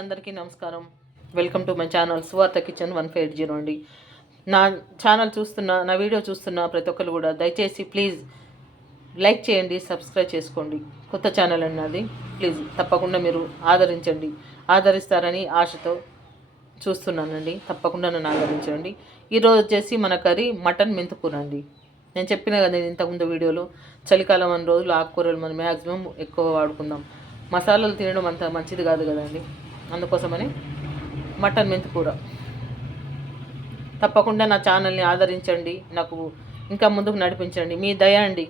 అందరికీ నమస్కారం. Welcome to my channel Suvartha kitchen one five zero అండి. నా ఛానల్ చూస్తున్న నా వీడియో చూస్తున్న ప్రతి ఒక్కరు కూడా దయచేసి ప్లీజ్ లైక్ చేయండి సబ్స్క్రైబ్ చేసుకోండి. కొత్త ఛానల్ అన్నది ప్లీజ్ తప్పకుండా మీరు ఆదరించండి. ఆదరిస్తారని ఆశతో చూస్తున్నానండి. తప్పకుండా నన్ను ఆదరించండి. ఈరోజు వచ్చేసి మన కర్రీ మటన్ మెంతుకూర అండి. నేను చెప్పిన కదా ఇంతకుముందు వీడియోలో చలికాలం అన్ని రోజులు ఆకుకూరలు మనం మ్యాక్సిమం ఎక్కువ వాడుకుందాం. మసాలాలు తినడం అంత మంచిది కాదు కదండి. అందుకోసమని మటన్ మెంతికూర తప్పకుండా నా ఛానల్ని ఆదరించండి నాకు ఇంకా ముందుకు నడిపించండి. మీ దయ అండి.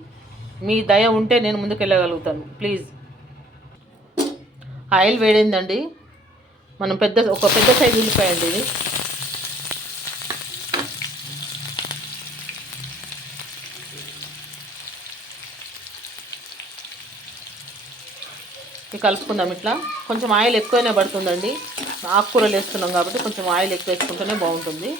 మీ దయ ఉంటే నేను ముందుకు వెళ్ళగలుగుతాను. ప్లీజ్. ఆయిల్ వేడిందండి. మనం పెద్ద ఒక పెద్ద సైజు ఉల్లిపాయ అండి ఇది. కలుపుకుందాం ఇట్లా. కొంచెం ఆయిల్ ఎక్కువనే పడుతుందండి. ఆకుకూరలు వేస్తున్నాం కాబట్టి కొంచెం ఆయిల్ ఎక్కువ వేసుకుంటేనే బాగుంటుంది.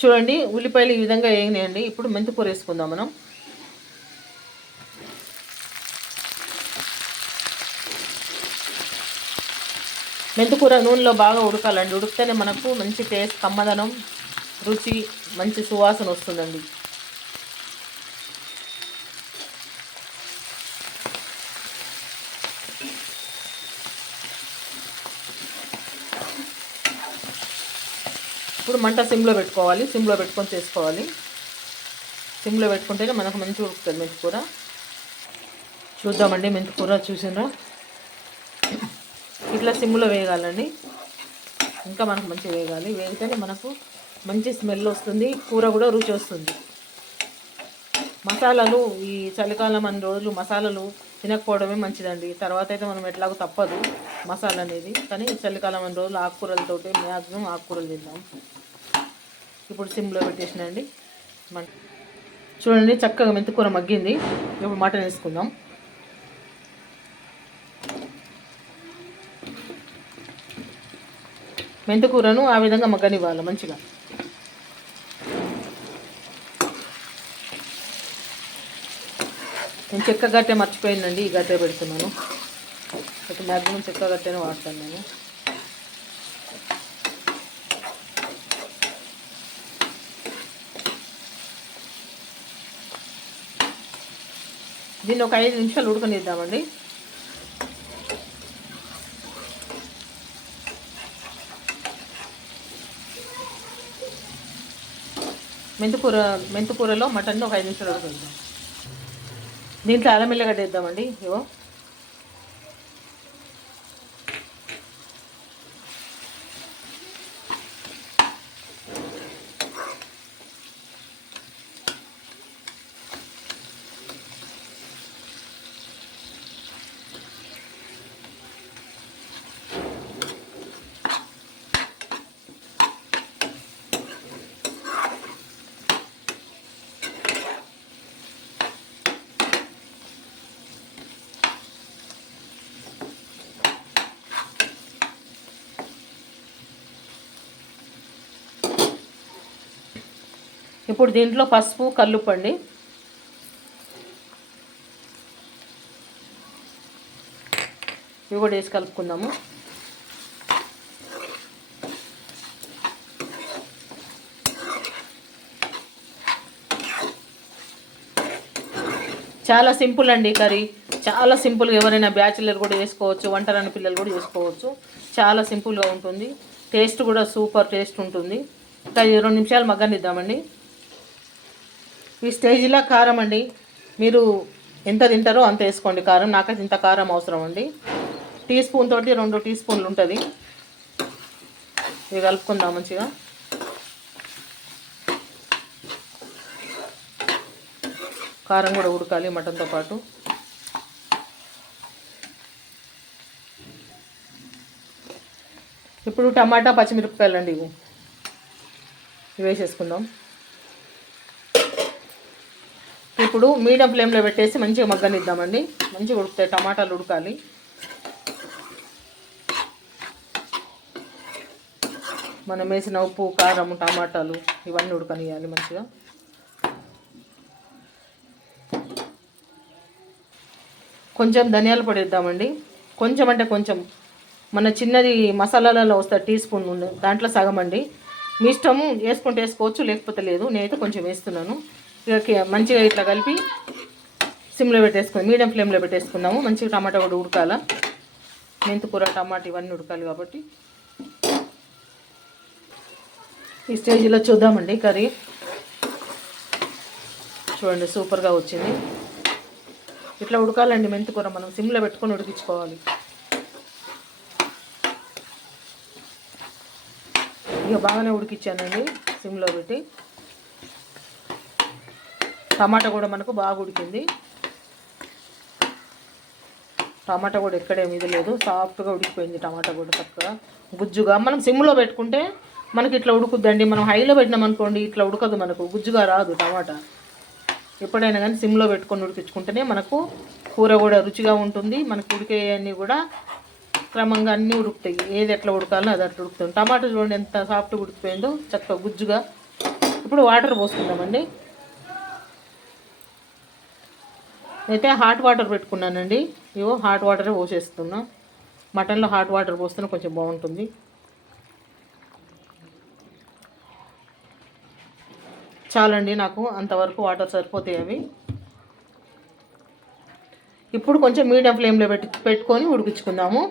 చూడండి ఉల్లిపాయలు ఈ విధంగా వేగినాయండి. ఇప్పుడు మెంతికూర వేసుకుందాం మనం. మెంతికూర నూనెలో బాగా ఉడకాలండి. ఉడికితేనే మనకు మంచి టేస్ట్ కమ్మదనం రుచి మంచి సువాసన వస్తుందండి. ఇప్పుడు మంట సిమ్లో పెట్టుకోవాలి. సిమ్లో పెట్టుకొని చేసుకోవాలి. సిమ్లో పెట్టుకుంటేనే మనకు మంచి ఉడుకుతుంది మెంతికూర. చూద్దామండి మెంతికూర చూసినరా ఇట్లా సిమ్లో వేయగాలండి ఇంకా మనకు మంచిగా వేయగాలి వేగితేనే మనకు మంచి స్మెల్ వస్తుంది. కూర కూడా రుచి వస్తుంది. మసాలాలు ఈ చలికాలం అన్ని రోజులు మసాలాలు తినకపోవడమే మంచిదండి. తర్వాత అయితే మనం ఎట్లాగో తప్పదు మసాలా అనేది. కానీ చలికాలం అన్ని రోజులు ఆకుకూరలతోటి మ్యాక్సిమం ఆకుకూరలు తిందాం ఇప్పుడు సిమ్లో పెట్టేసినండి చూడండి చక్కగా మెంతికూర మగ్గింది. ఇప్పుడు మటన్ వేసుకుందాం. మెంతికూరను ఆ విధంగా మగ్గనివ్వాలి మంచిగా. నేను చెక్క గట్టె మర్చిపోయిందండి ఈ గట్టె పెడుతున్నాను. అయితే మ్యాక్సిమం చెక్క గట్టెనే వాడతాను నేను. దీన్ని ఒక ఐదు నిమిషాలు ఉడకనిద్దామండి. మెంతికూర మెంతికూరలో మటన్ ఒక ఐదు నిమిషాలు ఉడకనిద్దాం. దీంట్లో అల్లం ఎల్లగడ్డ వేద్దామండి ఇవో ఇప్పుడు దీంట్లో పసుపు కల్లుప్పు అండి ఇవి కూడా వేసి కలుపుకుందాము. చాలా సింపుల్ అండి కర్రీ. చాలా సింపుల్గా ఎవరైనా బ్యాచిలర్ కూడా వేసుకోవచ్చు వంటరాని పిల్లలు కూడా వేసుకోవచ్చు చాలా సింపుల్గా ఉంటుంది. టేస్ట్ కూడా సూపర్ టేస్ట్ ఉంటుంది. ఇంకా రెండు నిమిషాలు మగ్గనిద్దామండి. ఈ స్టేజ్లో కారం అండి. మీరు ఎంత తింటారో అంత వేసుకోండి. కారం నాకైతే ఇంత కారం అవసరం అండి. టీ స్పూన్ తోటి రెండు టీ స్పూన్లు ఉంటుంది. ఇవి కలుపుకుందాం మంచిగా. కారం కూడా ఉడకాలి మటన్తో పాటు. ఇప్పుడు టమాటా పచ్చిమిరపకాయలు అండి ఇవి. ఇవి వేసేసుకుందాం. ఇప్పుడు మీడియం ఫ్లేమ్లో పెట్టేసి మంచిగా మగ్గనిద్దామండి. మంచిగా ఉడుకుతాయి టమాటాలు ఉడకాలి. మనం వేసిన ఉప్పు కారం టమాటాలు ఇవన్నీ ఉడకనియాలి మంచిగా. కొంచెం ధనియాల పొడి వేద్దామండి. కొంచెం అంటే కొంచెం. మన చిన్నది మసాలాలలో వస్తుంది టీ స్పూన్ దాంట్లో సగం అండి. మీ ఇష్టం వేసుకుంటే వేసుకోవచ్చు లేకపోతే లేదు. నేనైతే కొంచెం వేస్తున్నాను. ఇక మంచిగా ఇట్లా కలిపి సిమ్లో పెట్టేసుకుందాం మీడియం ఫ్లేమ్లో పెట్టేసుకుందాము. మంచిగా టమాటా కూడా ఉడకాల. మెంతికూర టమాటా ఇవన్నీ ఉడకాలి కాబట్టి. ఈ స్టేజ్లో చూద్దామండి కర్రీ. చూడండి సూపర్గా వచ్చింది. ఇట్లా ఉడకాలండి మెంతికూర మనం సిమ్లో పెట్టుకొని ఉడికించుకోవాలి. ఇక బాగానే ఉడికిచ్చానండి సిమ్లో పెట్టి. టమాటా కూడా మనకు బాగా ఉడికింది. టమాటా కూడా ఎక్కడేమి ఇది లేదు. సాఫ్ట్గా ఉడికిపోయింది టమాటా కూడా చక్కగా. గుజ్జుగా మనం సిమ్లో పెట్టుకుంటే మనకి ఇట్లా ఉడుకుద్దండి. మనం హైలో పెట్టినాం అనుకోండి ఇట్లా ఉడకదు మనకు. గుజ్జుగా రాదు టమాటా. ఎప్పుడైనా కానీ సిమ్లో పెట్టుకొని ఉడికించుకుంటేనే మనకు కూర కూడా రుచిగా ఉంటుంది. మనకు ఉడికే అన్నీ కూడా క్రమంగా అన్నీ ఉడుకుతాయి. ఏది ఎట్లా ఉడకాలో అది అట్లా ఉడుకుతుంది. టమాటా చూడండి ఎంత సాఫ్ట్గా ఉడికిపోయిందో చక్కగా గుజ్జుగా. ఇప్పుడు వాటర్ పోసుకుందామండి. అయితే హాట్ వాటర్ పెట్టుకున్నానండి. ఇవో హాట్ వాటరే పోసేస్తున్నా. మటన్లో హాట్ వాటర్ పోస్తున్నా కొంచెం బాగుంటుంది. చాలండి నాకు అంతవరకు వాటర్ సరిపోతాయి అవి. ఇప్పుడు కొంచెం మీడియం ఫ్లేమ్లో పెట్టి పెట్టుకొని ఉడికించుకుందాము.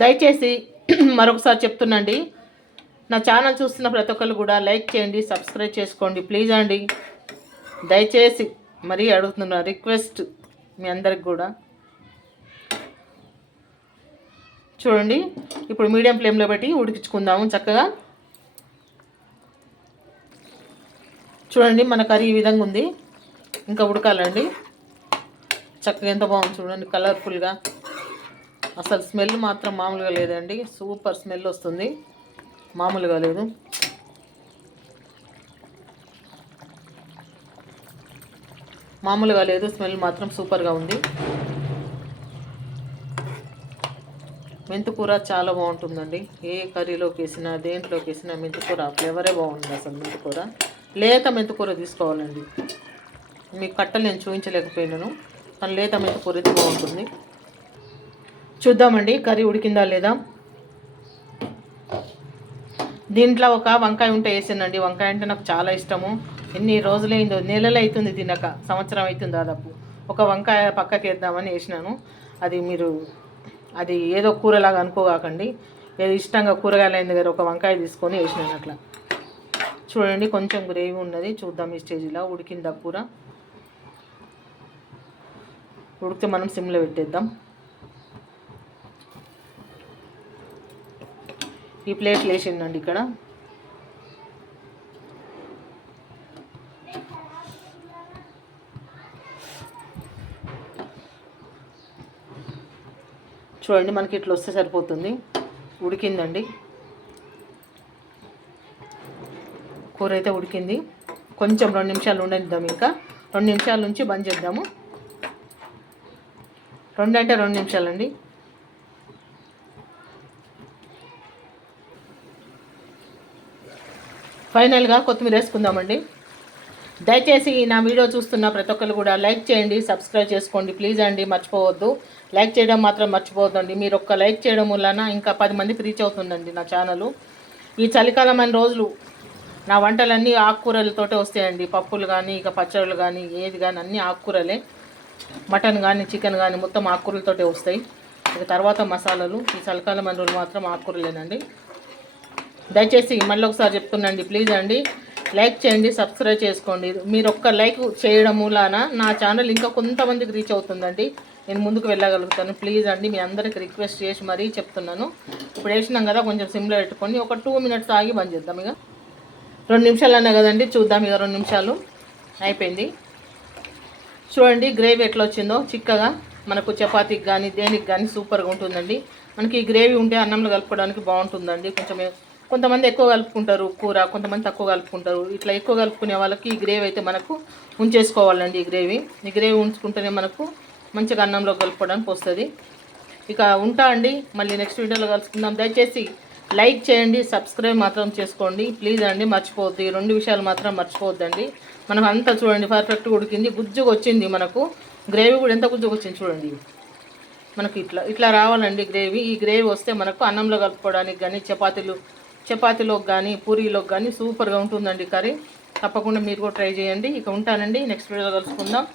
దయచేసి మరొకసారి చెప్తున్నాండి. నా ఛానల్ చూస్తున్న ప్రతి ఒక్కరు కూడా లైక్ చేయండి సబ్స్క్రైబ్ చేసుకోండి ప్లీజ్ అండి. దయచేసి మరీ అడుగుతున్నా రిక్వెస్ట్ మీ అందరికి కూడా. చూడండి ఇప్పుడు మీడియం ఫ్లేమ్లో పెట్టి ఉడికించుకుందాము చక్కగా. చూడండి మన కర్రీ ఈ విధంగా ఉంది. ఇంకా ఉడకాలండి. చక్కగా ఎంత బాగుంది చూడండి కలర్ఫుల్గా అసలు స్మెల్ మాత్రం మామూలుగా లేదండి. సూపర్ స్మెల్ వస్తుంది. మామూలుగా లేదు. మామూలుగా లేదు స్మెల్ మాత్రం సూపర్గా ఉంది. మెంతికూర చాలా బాగుంటుందండి. ఏ కర్రీలోకి వేసినా దేంట్లోకి వేసినా మెంతికూర ఫ్లేవరే బాగుంటుంది అసలు మెంతికూర. లేత మెంతికూర తీసుకోవాలండి. మీకు కట్టలు నేను చూపించలేకపోయినాను కానీ లేత మెంతికూర ఇది బాగుంటుంది. చూద్దామండి కర్రీ ఉడికిందా లేదా? దీంట్లో ఒక వంకాయ ఉంటే వేసానండి. వంకాయ అంటే నాకు చాలా ఇష్టము. ఎన్ని రోజులైందో నెలలు అవుతుంది తినక సంవత్సరం అవుతుంది దాదాపు. ఒక వంకాయ పక్కకి వేద్దామని వేసినాను. అది మీరు అది ఏదో కూరలాగా అనుకోగాకండి. ఏదో ఇష్టంగా కూరగాయలు అయిన దగ్గర ఒక వంకాయ తీసుకొని వేసినాను అట్లా. చూడండి కొంచెం గ్రేవీ ఉన్నది. చూద్దాం ఈ స్టేజ్లో ఉడికిందా కూర? ఉడికితే మనం సిమ్లో పెట్టేద్దాం. ఈ ప్లేట్లు వేసిందండి ఇక్కడ. చూడండి మనకి ఇట్లా వస్తే సరిపోతుంది. ఉడికిందండి. కూర అయితే ఉడికింది. కొంచెం రెండు నిమిషాలు ఉండనిద్దాం ఇంకా. రెండు నిమిషాల నుంచి బంద్ చేద్దాము. రెండు అంటే రెండు నిమిషాలండి. ఫైనల్గా కొత్తిమీర వేసుకుందామండి. దయచేసి నా వీడియో చూస్తున్న ప్రతి ఒక్కరు కూడా లైక్ చేయండి సబ్స్క్రైబ్ చేసుకోండి. ప్లీజ్ అండి మర్చిపోవద్దు. లైక్ చేయడం మాత్రం మర్చిపోవద్దండి. మీరు ఒక్క లైక్ చేయడం వలన ఇంకా పది మందికి రీచ్ అవుతుందండి నా ఛానల్ ఈ చలికాలం రోజులు నా వంటలన్నీ ఆకుకూరలతోటే వస్తాయండి. పప్పులు కానీ ఇక పచ్చళ్ళు కానీ ఏది కానీ అన్నీ ఆకుకూరలే. మటన్ కానీ చికెన్ కానీ మొత్తం ఆకుకూరలతోటే వస్తాయి. ఇక తర్వాత మసాలాలు. ఈ చలికాలం రోజులు మాత్రం ఆకుకూరలేనండి. దయచేసి మళ్ళీ ఒకసారి చెప్తున్నాండి. ప్లీజ్ అండి లైక్ చేయండి సబ్స్క్రైబ్ చేసుకోండి. మీరు ఒక్క లైక్ చేయడం మూలాన నా ఛానల్ ఇంకా కొంతమందికి రీచ్ అవుతుందండి. నేను ముందుకు వెళ్ళగలుగుతాను. ప్లీజ్ అండి మీ అందరికి రిక్వెస్ట్ చేసి మరీ చెప్తున్నాను. ఇప్పుడు వేసినాం కదా కొంచెం సిమ్లో పెట్టుకొని ఒక టూ మినిట్స్ ఆగి బంద్ చేద్దాం ఇక. రెండు నిమిషాలు అన్నా కదండి చూద్దాం ఇక రెండు నిమిషాలు. అయిపోయింది. చూడండి గ్రేవీ ఎట్లా వచ్చిందో. చిక్కగా. మనకు చపాతీకి కానీ దేనికి కానీ సూపర్గా ఉంటుందండి. మనకి ఈ గ్రేవీ ఉంటే అన్నంలో కలుపుకోవడానికి బాగుంటుందండి. కొంచెం కొంతమంది ఎక్కువ కలుపుకుంటారు కూర కొంతమంది తక్కువ కలుపుకుంటారు. ఇట్లా ఎక్కువ కలుపుకునే వాళ్ళకి ఈ గ్రేవీ అయితే మనకు ఉంచేసుకోవాలండి ఈ గ్రేవీ. ఈ గ్రేవీ ఉంచుకుంటేనే మనకు మంచిగా అన్నంలో కలుపుకోవడానికి వస్తుంది. ఇక ఉంటా అండి మళ్ళీ నెక్స్ట్ వీడియోలో కలుసుకుందాం. దయచేసి లైక్ చేయండి సబ్స్క్రైబ్ మాత్రం చేసుకోండి. ప్లీజ్ అండి మర్చిపోవద్దు. ఈ రెండు విషయాలు మాత్రం మర్చిపోవద్దండి. మనకు అంతా చూడండి పర్ఫెక్ట్గా ఉడికింది గుజ్జుగా వచ్చింది మనకు. గ్రేవీ కూడా ఎంత గుజ్జుగా వచ్చింది చూడండి. మనకు ఇట్లా ఇట్లా రావాలండి గ్రేవీ. ఈ గ్రేవీ వస్తే మనకు అన్నంలో కలుపుకోవడానికి కానీ చపాతీలు చపాతీలోకి కానీ పూరీలోకి కానీ సూపర్గా ఉంటుందండి కర్రీ. తప్పకుండా మీరు కూడా ట్రై చేయండి. ఇక ఉంటానండి. నెక్స్ట్ వీడియో కలుసుకుందాం.